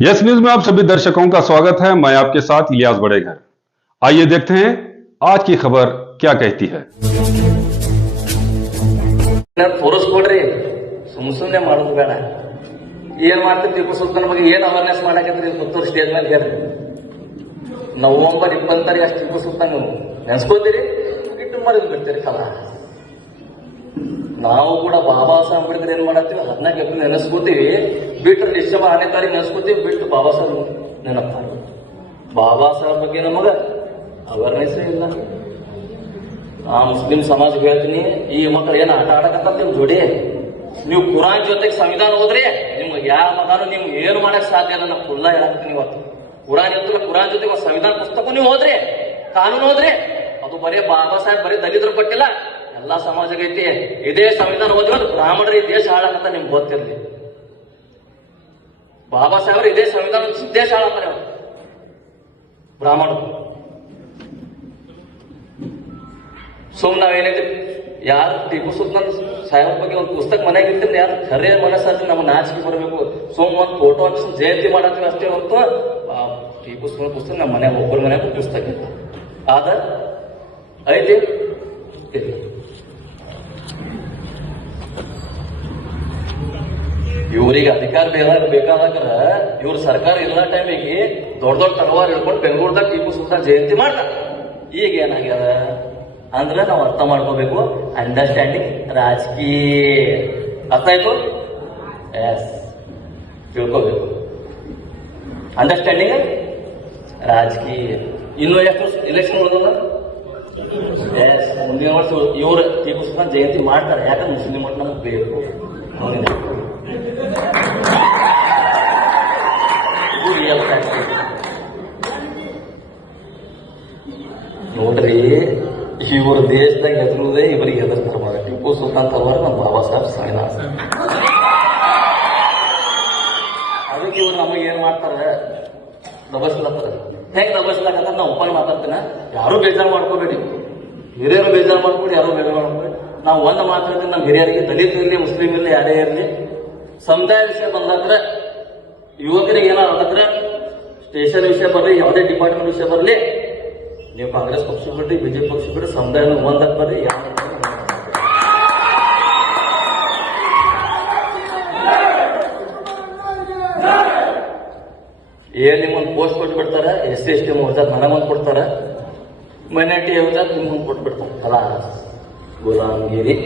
Yes news में आप सभी दर्शकों का स्वागत है। मैं आपके साथ इलियास बड़ेघर। आइए देखते हैं आज की खबर क्या कहती है। ತೋರಿಸ್ಕೊಡ್ರಿ ಸುಮ್ಮನೆ ಮಾಡೋದು ಬೇಡ. ಏನ್ ಮಾಡ್ತೀರಿ ಟಿಪ್ಪು ಸುಲ್ತಾನ್ ಬಗ್ಗೆ ಏನ್ ಅವೇರ್ನೆಸ್ ಮಾಡಾಕತ್ರಿ ಪುತ್ತೂರು ಸ್ಟೇಜ್ ಮೇಲೆ ಹೇಳಿ. ನವೆಂಬರ್ 20 ಅಷ್ಟು ಟಿಪ್ಪು ಸುಲ್ತಾನ್ ನೀವು ನೆನ್ಸ್ಕೋತೀರಿ, ಇಟ್ಟು ಮರಿದು ಬಿಡ್ತೀರಿ ಕಲ. ನಾವು ಕೂಡ ಬಾಬಾ ಸಾಹೇಬ್ ಅಂಬೇಡ್ಕರ್ ಏನ್ ಮಾಡತ್ತೀವಿ 14 ಏಪ್ರಿಲ್ ನೆನೆಸ್ಕೋತೀವಿ, ಬಿಟ್ಟರೆ ಡಿಸೆಂಬರ್ 6ನೇ ತಾರೀಕು ನೆನೆಸ್ಕೋತೀವಿ, ಬಿಟ್ಟು ಬಾಬಾ ಸಾಹೇಬ್ ನೆನಪಾಗ. ಬಾಬಾ ಸಾಹೇಬ್ ಬಗ್ಗೆ ನಮಗ ಅವೇರ್ನೆಸ್ ಇಲ್ಲ. ಆ ಮುಸ್ಲಿಂ ಸಮಾಜ ಹೇಳ್ತೀನಿ, ಈ ಮಕ್ಕಳು ಏನ್ ಆಟ ಆಡಕತ್ತ ನಿಮ್ ಜೋಡಿ, ನೀವು ಕುರಾನ್ ಜೊತೆಗೆ ಸಂವಿಧಾನ ಹೋದ್ರಿ ನಿಮ್ಗೆ ಯಾವ ಮಗಾನು ನಿಮ್ಗೆ ಏನು ಮಾಡಕ್ ಸಾಧ್ಯ ಇಲ್ಲ. ನಾನು ಫುಲ್ಲ ಹೇಳಾಕ್ತೀನಿ ಇವತ್ತು. ಕುರಾನ್ ಇರ್ತಲ್ಲ, ಕುರಾನ್ ಜೊತೆಗೆ ಸಂವಿಧಾನ ಪುಸ್ತಕ ನೀವು ಹೋದ್ರಿ, ಕಾನೂನು ಹೋದ್ರಿ, ಅದು ಬರೀ ಬಾಬಾ ಸಾಹೇಬ್ ಬರೀ ದಲಿತರು ಪಟ್ಟಿಲ್ಲ, ಎಲ್ಲಾ ಸಮಾಜಕ್ಕೆ ಐತಿ. ಇದೇ ಸಂವಿಧಾನ ಓದಿರೋದು ಬ್ರಾಹ್ಮಣರು ಈ ದೇಶ ಹಾಳಾಕತ್ತ ನಿಮ್ಗೆ ಗೊತ್ತಿರ್ಲಿ. ಬಾಬಾ ಸಾಹೇಬ್ರು ಇದೇ ಸಂವಿಧಾನ ದೇಶ ಹಾಳಾತಾರೆ ಅವರು ಬ್ರಾಹ್ಮಣರು. ಸುಮ್ ನಾವೇನೈತಿ ಯಾರು ಟಿಪ್ಪು ಸುಲ್ತಾನ್ ಸಾಹೇಬ್ ಬಗ್ಗೆ ಒಂದು ಪುಸ್ತಕ ಮನೆಗೆ ಇರ್ತೀನಿ, ಯಾರು ಖರೇ ಮನಸ್ಸಾದ್ರೆ ನಮ್ಗೆ ನಾಚಿಕೆ ಬರಬೇಕು. ಸುಮ್ ಒಂದು ಫೋಟೋ ಹಾಕಿ ಜಯಂತಿ ಮಾಡತ್ತೀವಿ ಅಷ್ಟೇ ಹೊತ್ತು ಟಿಪ್ಪು ಸುಲ್ತಾನ್ ಪುಸ್ತಕ ನಮ್ಮ ಮನೆಗೆ ಒಬ್ಬರ ಮನೆಗೂ ಪುಸ್ತಕ ಆದ ಐತಿ. ಇವ್ರಿಗೆ ಅಧಿಕಾರ ಬೇಕಾದಾಗ ಇವ್ರ ಸರ್ಕಾರ ಇಲ್ಲ ಟೈಮಿಗೆ ದೊಡ್ಡ ದೊಡ್ಡ ತಲವಾರು ಹಿಡ್ಕೊಂಡು ಬೆಂಗಳೂರದಾಗ ಟಿಪ್ಪು ಸುಲ್ತಾನ್ ಜಯಂತಿ ಮಾಡ್ತಾರೆ. ಈಗ ಏನಾಗ್ಯದ ಅಂದ್ರೆ ನಾವು ಅರ್ಥ ಮಾಡ್ಕೋಬೇಕು, ಅಂಡರ್ಸ್ಟ್ಯಾಂಡಿಂಗ್ ರಾಜಕೀಯ. ಅರ್ಥ ಆಯ್ತು? ಎಸ್, ತಿಳ್ಕೋಬೇಕು. ಅಂಡರ್ಸ್ಟ್ಯಾಂಡಿಂಗ್ ರಾಜಕೀಯ. ಇನ್ನು ಎಷ್ಟು ಇಲೆಕ್ಷನ್ ಉಳಿದಲ್ಲ? ಎಸ್, ಮುಂದಿನ ವರ್ಷ ಇವ್ರು ಟಿಪ್ಪು ಸುಲ್ತಾನ್ ಜಯಂತಿ ಮಾಡ್ತಾರೆ. ಯಾಕಂದ್ರೆ ಮುಸ್ಲಿಂ ಮಠ ನಮ್ಗೆ ಬೇಕು. ನೋಡ್ರಿ, ಇವರು ದೇಶದಾಗ ಹೆದರುವುದೇ ಇವರಿಗೆ ಹೆದರ್ತಾರೆ. ಟಿಪ್ಪು ಸುಲ್ತಾನ್ ತಲವಾರ್ ನಮ್ಮ ಬಾಬಾ ಸಾಹೇಬ್ ಸಂವಿಧಾನ. ಅದಕ್ಕೆ ಇವ್ರು ನಮಗೆ ಏನ್ ಮಾಡ್ತಾರೆ, ದಬಸ್ಲಾತಾರೆ. ಹೆಂಗ್ ದಬಸ್ಲಾಕತ್ತಾರ ನಾವು ಒಪ್ಪಂದ ಮಾತಾಡ್ತೇನೆ. ಯಾರು ಬೇಜಾರು ಮಾಡ್ಕೋಬೇಡಿ, ಹಿರಿಯರು ಬೇಜಾರು ಮಾಡ್ಕೊಡಿ, ಯಾರು ಬೇಜಾರು ಮಾಡ್ಕೊಬೇಡಿ. ನಾವು ಒಂದು ಮಾತಾಡ್ತೀನಿ, ನಮ್ಮ ಹಿರಿಯರಿಗೆ ದಲಿತ ಇರಲಿ, ಮುಸ್ಲಿಂ ಇರಲಿ, ಯಾರೇ ಇರಲಿ, ಸಮುದಾಯ ವಿಷಯ ಬಂದಾದ್ರೆ ಯುವಕರಿಗೆ ಏನಾದ್ರೆ ಸ್ಟೇಷನ್ ವಿಷಯ ಬರ್ರಿ, ಯಾವುದೇ ಡಿಪಾರ್ಟ್ಮೆಂಟ್ ವಿಷಯ ಬರಲಿ, ನೀವು ಕಾಂಗ್ರೆಸ್ ಪಕ್ಷ ಬಿಡ್ರಿ, ಬಿಜೆಪಿ ಪಕ್ಷ ಬಿಡ್ರಿ, ಸಮುದಾಯ ಒಂದಕ್ಕೆ ಬರ್ರಿ. ಏನ್ ನಿಮ್ಮೊಂದು ಪೋಸ್ಟ್ ಕೊಟ್ಬಿಡ್ತಾರ, SC ST ಮೋಜಾತ್ ನನಗೊಂದು ಕೊಡ್ತಾರ, ಮೈನಾರಿಟಿ ಯೋಜಾತ್ ನಿಮ್ಗೊಂದು ಕೊಟ್ಬಿಡ್ತಾರ. ಖಲಾಸ್ ಗುಲಾಮಗಿರಿ.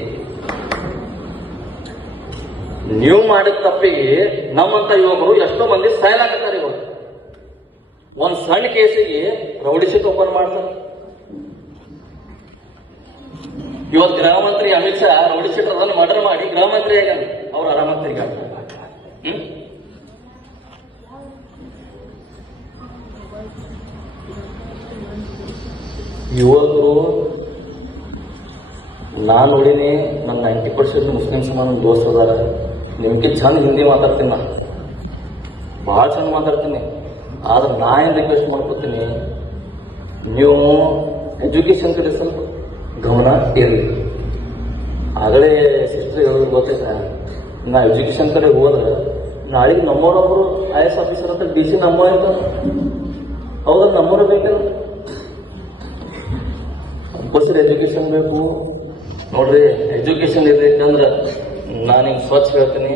ನೀವು ಮಾಡಿದ ತಪ್ಪಿಗೆ ನಮ್ಮಂತ ಯುವಕರು ಎಷ್ಟೋ ಮಂದಿ ಸಾಯಲಾಕತ್ತಾರೆ. ಇವಾಗ ಒಂದ್ ಸಣ್ಣ ಕೇಸಿಗೆ ರೌಡಿ ಶೀಟ್ ಓಪನ್ ಮಾಡ್ತಾರೆ. ಇವತ್ತು ಗೃಹ ಮಂತ್ರಿ ಅಮಿತ್ ಶಾ ರೌಡಿ ಶೀಟ್ ಅದನ್ನು ಮರ್ಡರ್ ಮಾಡಿ ಗೃಹ ಮಂತ್ರಿ ಆಗ್ಯಾನ, ಅವ್ರು ಆರಾಮಂತ್ರಿ. ಯುವಕರು ನಾನ್ ನೋಡಿನಿ, ನನ್ನ 90% ಮುಸ್ಲಿಂ ಸಮಾನ ದೋಸ್ತ ಅದಾರ. ನಿಮ್ಗೆ ಚಂದ ಹಿಂದಿ ಮಾತಾಡ್ತೀನಿ, ನಾ ಭಾಳ ಚಂದ ಮಾತಾಡ್ತೀನಿ. ಆದ್ರೆ ನಾ ಏನು ರಿಕ್ವೆಸ್ಟ್ ಮಾಡ್ಕೊತೀನಿ, ನೀವು ಎಜುಕೇಶನ್ ಕಡೆ ಸ್ವಲ್ಪ ಗಮನ ಇರಲಿ. ಆಗಲೇ ಸಿಸ್ಟರ್ ಹೇಳೋದು ಗೊತ್ತೈತೆ, ನಾ ಎಜುಕೇಶನ್ ಕಡೆ ಹೋದ್ರೆ ನಾಳೆಗೆ ನಮ್ಮವರೊಬ್ಬರು IAS ಆಫೀಸರ್ ಅಂತ DC ನಮ್ಮ ಇರ್ತಾರೆ. ಹೌದ್ರ ನಮ್ಮವ್ರು ಬೇಕಲ್ಲ, ಕಂಪಲ್ಸರಿ ಎಜುಕೇಶನ್ ಬೇಕು. ನೋಡ್ರಿ, ಎಜುಕೇಶನ್ ಇರ್ಬೇಕಂದ್ರೆ ನಾನು ಹಿಂಗೆ ಸ್ವಚ್ಛ ಹೇಳ್ತೀನಿ,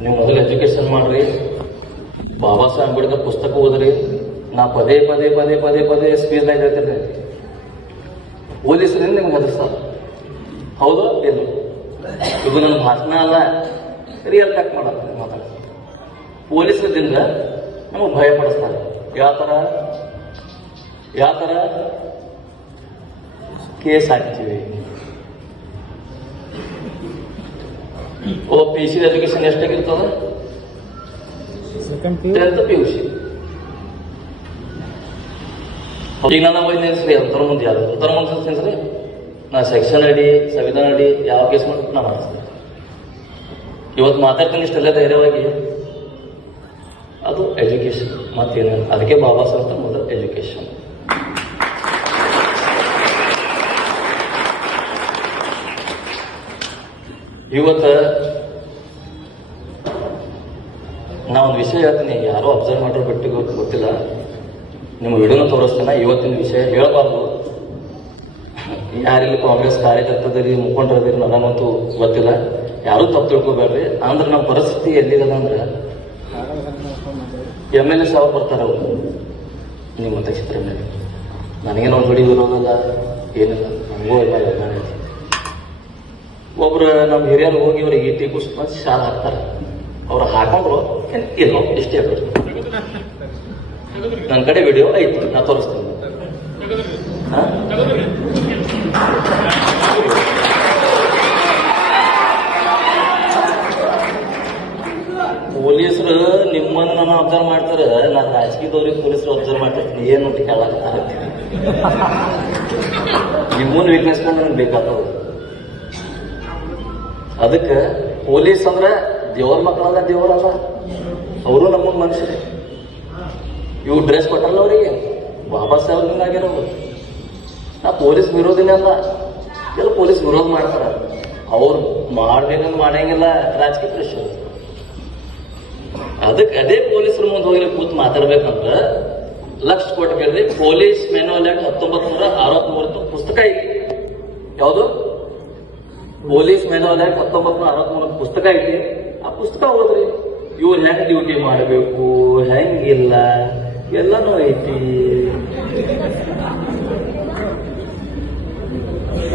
ನೀವು ಮೊದಲು ಎಜುಕೇಶನ್ ಮಾಡ್ರಿ, ಬಾಬಾ ಸಾಹೇಬ್ ಅಂಬೇಡ್ಕರ್ ಪುಸ್ತಕ ಓದ್ರಿ. ನಾ ಪದೇ ಪದೇ ಪದೇ ಪದೇ ಪದೇ ಸ್ಪೀಚ್ನಾಗ ಹೇಳ್ತೀನಿ, ಪೊಲೀಸರಿಂದ ನಿಮ್ಗೆ ಹೆದರ್ಸ್ತಾರೆ. ಹೌದು ಇದು ಇದು ನನ್ನ ಭಾಷಣ ಅಲ್ಲ, ರಿಯಲ್ ಟ್ಯಾಕ್ ಮಾಡತ್ತೆ ಮಾತಾಡ. ಪೊಲೀಸರಿಂದ ನಮಗೆ ಭಯ ಪಡಿಸ್ತಾರೆ. ಯಾವ ಥರ ಕೇಸ್ ಹಾಕ್ತೀವಿ. PC ಎಜುಕೇಶನ್ ಎಷ್ಟಾಗಿರ್ತದ? 10th PUC. ಈಗ ನನ್ನ ಹೋಗಿ ನಿಲ್ಸ್ರಿ, ಅದರ ಮುಂದೆ ಯಾರು ಅದರ ಮುಂದೆ ನಿಲ್ಸ್ರಿ, ನಾ ಸೆಕ್ಷನ್ ಅಡಿ ಸಂವಿಧಾನ ಅಡಿ ಯಾವ ಕೇಸ್ ಮಾಡಿ ನಾ ಮಾಡಿಸ್ತೀನಿ. ಇವತ್ತು ಮಾತಾಡ್ತೀನಿ ಇಷ್ಟೆಲ್ಲ ಧೈರ್ಯವಾಗಿ. ಅದು ಎಜುಕೇಶನ್, ಮತ್ತೇನು. ಅದಕ್ಕೆ ಬಾಬಾ ಸಾಹೇಬ್ ಮೊದಲು ಎಜುಕೇಶನ್. ಇವತ್ತು ನಾ ಒಂದು ವಿಷಯ ಹೇಳ್ತೀನಿ, ಯಾರೋ ಅಬ್ಸರ್ವ್ ಮಾಡಿರೋ ಬಿಟ್ಟು ಗೊತ್ತಿಲ್ಲ, ನಿಮ್ಮ ವಿಡಿಯೋನ ತೋರಿಸ್ತೇನೆ. ಇವತ್ತಿನ ವಿಷಯ ಹೇಳಬಾರ್ದು. ಯಾರಿಲ್ಲ ಕಾಂಗ್ರೆಸ್ ಕಾರ್ಯಕರ್ತದಿರಿ ಮುಖಂಡರದಿರಿ ನನಗಂತೂ ಗೊತ್ತಿಲ್ಲ, ಯಾರೂ ತಪ್ಪು ತಿಳ್ಕೊಬೇಡ್ರಿ. ಅಂದ್ರೆ ನಮ್ಮ ಪರಿಸ್ಥಿತಿ ಎಲ್ಲಿದೆ ಅಂದ್ರೆ MLA ಸಾವ್ರು ಬರ್ತಾರೆ ಅವರು ನಿಮ್ಮ ಮತಕ್ಷೇತ್ರ ಮೇಲೆ. ನನಗೇನು ಒಂದು ಹೊಡಿ ಇರೋದಲ್ಲ, ಏನಿಲ್ಲ, ನನಗೂ ಎಲ್ಲ ಒಬ್ರು ನಮ್ಮ ಹಿರಿಯರು ಹೋಗಿ ಇವ್ರಿಗೆ ಈ ಟೀಪು ಸುತ್ತ ಶಾಲೆ ಹಾಕ್ತಾರೆ. ಅವ್ರು ಹಾಕೊಂಡ್ರು ಇಲ್ಲ ಇಷ್ಟೇ ಆಗ್ಬೇಕು. ನನ್ನ ಕಡೆ ವಿಡಿಯೋ ಐತಿ, ನಾ ತೋರಿಸ್ತೇನೆ. ಪೊಲೀಸರು ನಿಮ್ಮನ್ನು ನಾನು ಅಬ್ಸರ್ವ್ ಮಾಡ್ತಾರೆ, ನಾನು ರಾಜಕೀಯದವ್ರಿಗೆ ಪೊಲೀಸರು ಅಬ್ಸರ್ವ್ ಮಾಡ್ತಾರೆ. ಏನು ಒಟ್ಟಿಗೆ ಕೇಳಾಕತ್ತಾರ ನಿಮ್ಮನ್ನು ವೀಕ್ನೆಸ್ಕೊಂಡು ನನಗೆ ಬೇಕಾಗ್ತದೆ. ಅದಕ್ಕೆ ಪೊಲೀಸ್ ಅಂದ್ರೆ ದೇವ್ರ ಮಕ್ಕಳಲ್ಲ, ದೇವರಲ್ಲ, ಅವರು ನಮ್ಮ ಮನುಷ್ಯರೇ. ಇವು ಡ್ರೆಸ್ ಕೊಟ್ಟಲ್ಲ ಅವರಿಗೆ, ಬಾಬಾ ಸಾಹೇಬ್ ಆಗಿರೋದು. ನಾ ಪೊಲೀಸ್ ವಿರೋಧಿನೇ ಅಲ್ಲ, ಎಲ್ಲ ಪೊಲೀಸ್ ವಿರೋಧ ಮಾಡ್ತಾರ. ಅವ್ರು ಮಾಡ್ಬೇಕಂತ ಮಾಡಂಗಿಲ್ಲ, ರಾಜಕೀಯ ಪ್ರೆಷರ್. ಅದಕ್ಕೆ ಅದೇ ಪೊಲೀಸರ ಮುಂದೆ ಹೋಗಿ ಕೂತ್ ಮಾತಾಡ್ಬೇಕಂದ್ರ ಲಕ್ಷ ಕೊಟ್ಟು ಕೇಳಿದ್ರೆ ಪೊಲೀಸ್ ಮ್ಯಾನ್ಯುವಲ್ ಆಕ್ಟ್ 1963 ಪುಸ್ತಕ ಐತಿ. ಯಾವುದು? ಪೊಲೀಸ್ ಮ್ಯಾನ್ಯುವಲ್ ಆಕ್ಟ್ 1963 ಪುಸ್ತಕ ಐತಿ. ಆ ಪುಸ್ತಕ ಓದ್ರಿ. ಇವ್ರು ಹೆಂಗ್ ಡ್ಯೂಟಿ ಮಾಡಬೇಕು, ಹೆಂಗಿಲ್ಲ, ಎಲ್ಲಾನು ಐತಿ.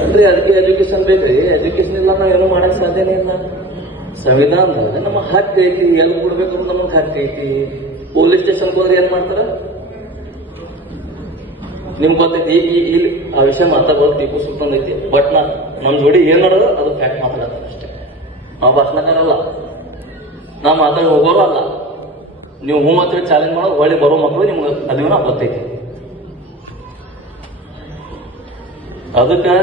ಅಂದ್ರೆ ಅದಕ್ಕೆ ಎಜುಕೇಶನ್ ಬೇಕ್ರಿ. ಎಜುಕೇಶನ್ ಇಲ್ಲ ನಾವು ಏನೂ ಮಾಡಕ್ ಸಾಧ್ಯನೇ ಇಲ್ಲ. ಸಂವಿಧಾನದಾಗ ನಮ್ಮ ಹಕ್ಕು ಐತಿ, ಎಲ್ಲಿ ಕೊಡ್ಬೇಕು ನಮಗೆ ಹಕ್ಕು ಐತಿ. ಪೊಲೀಸ್ ಸ್ಟೇಷನ್ ಹೋದ್ರೆ ಏನ್ ಮಾಡ್ತಾರ ನಿಮ್ಗೆ ಗೊತ್ತೈತಿ. ಇಲ್ಲಿ ಆ ವಿಷಯ ಮಾತಾಡೋದು ಟಿಪ್ಪು ಸುಲ್ತಾನ್ ಐತಿ. ಬಟ್ ನಮ್ ಜೋಡಿ ಏನ್ ಮಾಡೋದು ಅದು ಫ್ಯಾಕ್ಟ್ ಮಾತಾಡೋದು ಅಷ್ಟೇ. ನಾವು ಭಾಷಣಕಾರಲ್ಲ, ನಾವು ಮಾತಾಡಿ ಹೋಗೋರು ಅಲ್ಲ. ನೀವು ಹೂ ಮಾತ್ರ ಚಾಲೆಂಜ್ ಮಾಡೋದು, ಒಳ್ಳೆ ಬರೋ ಮಕ್ಕಳು ನಿಮ್ಗೆ ಅಲ್ಲಿನ ಗೊತ್ತೈತಿ. ಅದಕ್ಕೆ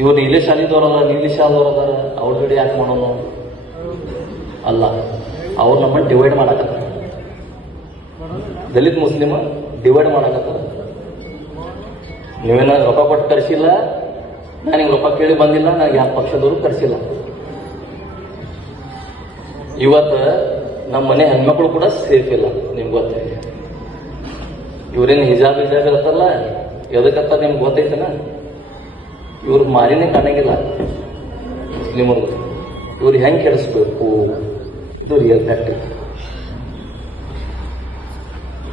ಇವ್ರು ನೀಲಿ ಶಾಲಿದವ್ರದ, ನೀಲಿ ಶಾಲದವ್ರದಾರ, ಅವ್ರ ಜೋಡಿ ಯಾಕೆ ಮಾಡೋನು ಅಲ್ಲ. ಅವ್ರು ನಮ್ಮನ್ನು ಡಿವೈಡ್ ಮಾಡಕತ್ತಾರ. ದಲಿತ ಮುಸ್ಲಿಮ ಡಿವೈಡ್ ಮಾಡಕತ್ತಾರ. ನೀವೇನ ರೊಕ್ಕ ಕೊಟ್ಟು ಕರ್ಸಿಲ್ಲ, ನಾನು ಹಿಂಗೆ ರೊಕ್ಕ ಕೇಳಿ ಬಂದಿಲ್ಲ, ನನಗೆ ಯಾವ ಪಕ್ಷದವರು ಕರ್ಸಿಲ್ಲ. ಇವತ್ತು ನಮ್ಮ ಮನೆ ಹೆಣ್ಮಕ್ಳು ಕೂಡ ಸೇಫ್ ಇಲ್ಲ. ನಿಮ್ಗೆ ಗೊತ್ತೈತಿ. ಇವ್ರೇನು ಹಿಜಾಬ್ ಇರ್ತಾರಲ್ಲ, ಎದಕ್ಕಂತ ನಿಮ್ಗೆ ಗೊತ್ತೈತನ? ಇವ್ರ ಮಾರಿನೇ ಕಾಣಂಗಿಲ್ಲ ಮುಸ್ಲಿಮರು. ಇವ್ರು ಹೆಂಗೆ ಕೆಡಿಸ್ಬೇಕು, ಇದು ರಿಯಲ್ ಫ್ಯಾಕ್ಟ್.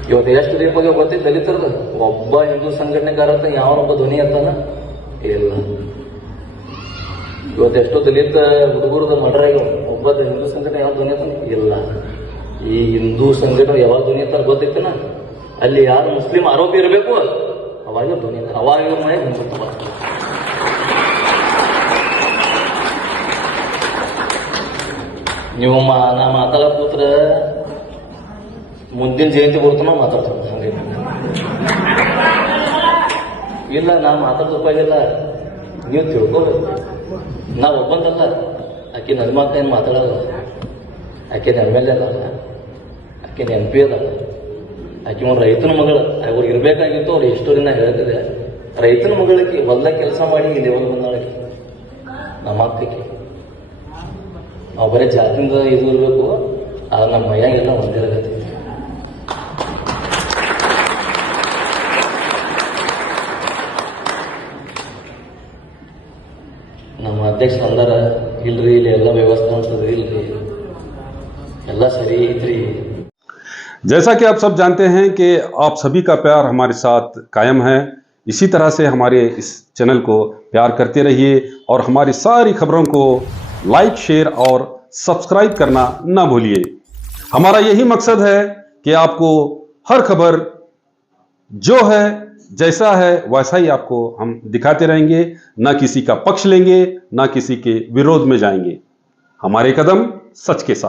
ಇವತ್ತು ಎಷ್ಟು ರೇಪ್ ಬಗ್ಗೆ ಗೊತ್ತೈತೆ ದಲಿತರದ? ಒಬ್ಬ ಹಿಂದೂ ಸಂಘಟನೆಗಾರ ಅಂತ ಯಾವನೊಬ್ಬ ಧ್ವನಿ ಅಂತಾನ ಇಲ್ಲ. ಇವತ್ತು ಎಷ್ಟೋ ದಲಿತ ಹುಡುಗರದ ಮರ್ಡರ್ ಆಗ್ಯಾವ, ಒಬ್ಬ ಹಿಂದೂ ಸಂಘಟನೆ ಯಾವ ಧ್ವನಿ ಅಂತ ಇಲ್ಲ. ಈ ಹಿಂದೂ ಸಂಘಟನೆ ಯಾವಾಗ ಧ್ವನಿ ಅಂತ ಗೊತ್ತೈತನ? ಅಲ್ಲಿ ಯಾರು ಮುಸ್ಲಿಂ ಆರೋಪಿ ಇರಬೇಕು ಅವಾಗ ಧ್ವನಿ ಅಂತ. ಅವಾಗ ಮನೆ ಹಿಂದುತ್ವ. ನೀವು ನಾ ಮಾತಾಡ ಕೂತ್ರ ಮುಂದಿನ ಜಯಂತಿ ಬರ್ತನ ಮಾತಾಡ್ತಾರೆ. ಹಂಗೆ ಇಲ್ಲ, ನಾ ಮಾತಾಡ್ತಪ್ಪಾಗಿಲ್ಲ, ನೀವು ತಿಳ್ಕೋಬೇಕು. ನಾ ಒಬ್ಬಂದಲ್ಲ, ಆಕೆ ನನ್ನ ಮಾತ ಏನು ಮಾತಾಡಲ್ಲ. ಆಕೆ MLA ಅದಲ್ಲ, ಆಕೆ MP ಅದಲ್ಲ, ಆಕೆ ಒಂದು ರೈತನ ಮಗಳು. ಅವ್ರಿಗೆ ಇರ್ಬೇಕಾಗಿತ್ತು. ಅವ್ರು ಎಷ್ಟೋರಿನ ಹೇಳ್ತಿದೆ, ರೈತನ ಮಗಳಿಗೆ ಹೊಲ್ದಾಗ ಕೆಲಸ ಮಾಡಿ ಈ ಲೆವೆಲ್ ಬಂದಾಳೆ ನಮ್ಮ ಅಕ್ಕಕ್ಕೆ. ನಾವು ಬರೀ ಜಾತಿಯಿಂದ ಇದು ಇರಬೇಕು, ಆದ್ರೆ ನಮ್ಮ ಮೈಯಾಗೆಲ್ಲ ಒಂದಿರಗತ್ತೆ. ನಮ್ಮ ಅಧ್ಯಕ್ಷ ಅಂದಾರ ಇಲ್ರಿ, ಇಲ್ಲಿ ಎಲ್ಲ ವ್ಯವಸ್ಥೆ ಅಂತದ ಇಲ್ರಿ, ಎಲ್ಲ ಸರಿ ಐತ್ರಿ. जैसा कि आप सब जानते हैं कि आप सभी का प्यार हमारे साथ कायम है। इसी तरह से हमारे इस चैनल को प्यार करते रहिए और हमारी सारी खबरों को लाइक, शेयर और सब्सक्राइब करना ना भूलिए। हमारा यही मकसद है कि आपको हर खबर जो है, जैसा है वैसा ही आपको हम दिखाते रहेंगे। ना किसी का पक्ष लेंगे, ना किसी के विरोध में जाएंगे। हमारे कदम सच के साथ।